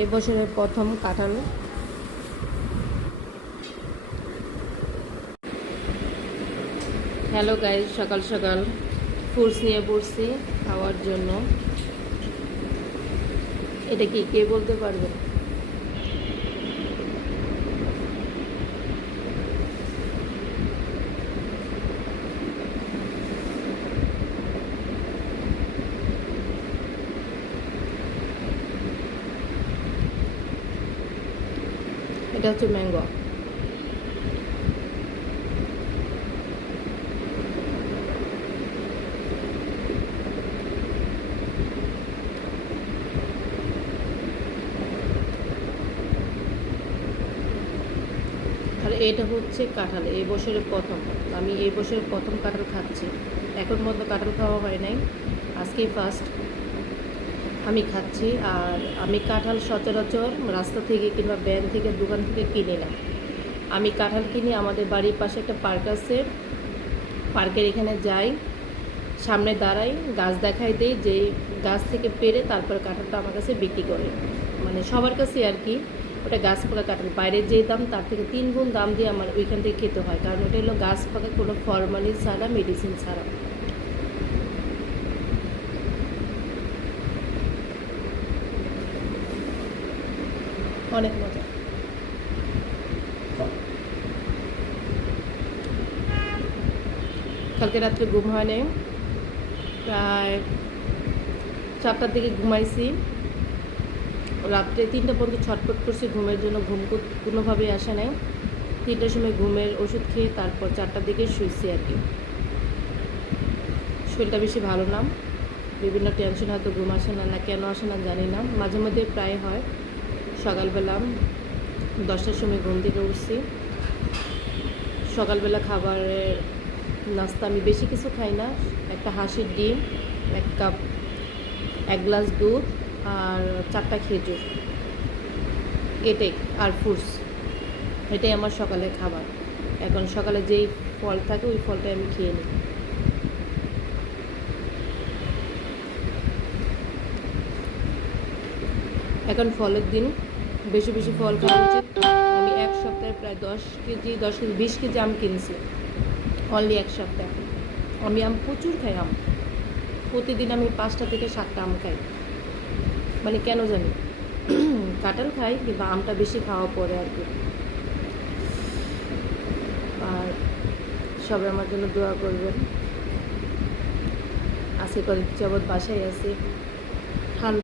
এই বছরের প্রথম কাঁঠাল। হ্যালো গাইজ, সকাল সকাল ফ্রুটস নিয়ে পড়ছি খাওয়ার জন্য। এটা কি কে বলতে পারবে? এটা হচ্ছে ম্যাঙ্গো। আর এটা হচ্ছে কাঁঠাল, এই বছরের প্রথম। আমি এই বছরের প্রথম কাঁঠাল খাচ্ছি। এখন পর্যন্ত কাঁঠাল খাওয়া হয় নাই, আজকেই ফার্স্ট আমি খাচ্ছি। আর আমি কাঁঠাল সচরাচর রাস্তা থেকে কিংবা ব্যান থেকে, দোকান থেকে কিনি না। আমি কাঁঠাল কিনি, আমাদের বাড়ির পাশে একটা পার্ক আছে, পার্কের এখানে যাই, সামনে দাঁড়াই, গাছ দেখাই দেই, যে গাছ থেকে পেরে তারপরে কাঁঠালটা আমার কাছে বিক্রি করে। মানে সবার কাছে আর কি। ওটা গাছ পাকা কাঁঠাল, বাইরে যে দাম তার থেকে 3 গুণ দাম দিয়ে আমার ওইখান থেকে খেতে হয়, কারণ ওটা হলো গাছ পাকা, কোনো ফরমালিন ছাড়া, মেডিসিন ছাড়া। অনেক মজা। কালকে রাত্রে ঘুম হয় নাই, প্রায় 4টার দিকে ঘুমাইছি। রাত্রে 3টা পর্যন্ত ছটফট করছি ঘুমের জন্য, ঘুম কোনোভাবেই আসে নাই। 3টার সময় ঘুমের ওষুধ খেয়ে তারপর 4টার দিকে শুয়েছি আর কি। শরীরটা বেশি ভালো না, বিভিন্ন টেনশন, হয়তো ঘুম আসে না, না কেন আসে না জানি না, মাঝে মধ্যে প্রায় হয়। সকালবেলা 10টার সময় ঘুম থেকে উঠছি। সকালবেলা খাবারের নাস্তা আমি বেশি কিছু খাই না, একটা হাঁসের ডিম, 1 গ্লাস দুধ আর 4টা খেজুর, এটাই, আর ফ্রুটস। এটাই আমার সকালের খাবার। এখন সকালে যেই ফল থাকে ওই ফলটাই আমি খেয়ে নিই। এখন ফলের দিন, বেশি বেশি ফল খাওয়া উচিত। আমি 1 সপ্তাহে প্রায় 10 কেজি 20 কেজি আম কিনছি, অনলি 1 সপ্তাহে। আমি আম প্রচুর খাই, আম প্রতিদিন আমি 5টা থেকে 7টা আম খাই। মানে কেন জানি, কাঁঠাল খাই কিন্তু আমটা বেশি খাওয়া পড়ে আর কি। আর সবাই আমার জন্য দোয়া করবেন। আজকে কয়েক যাবৎ বাসায় আছি,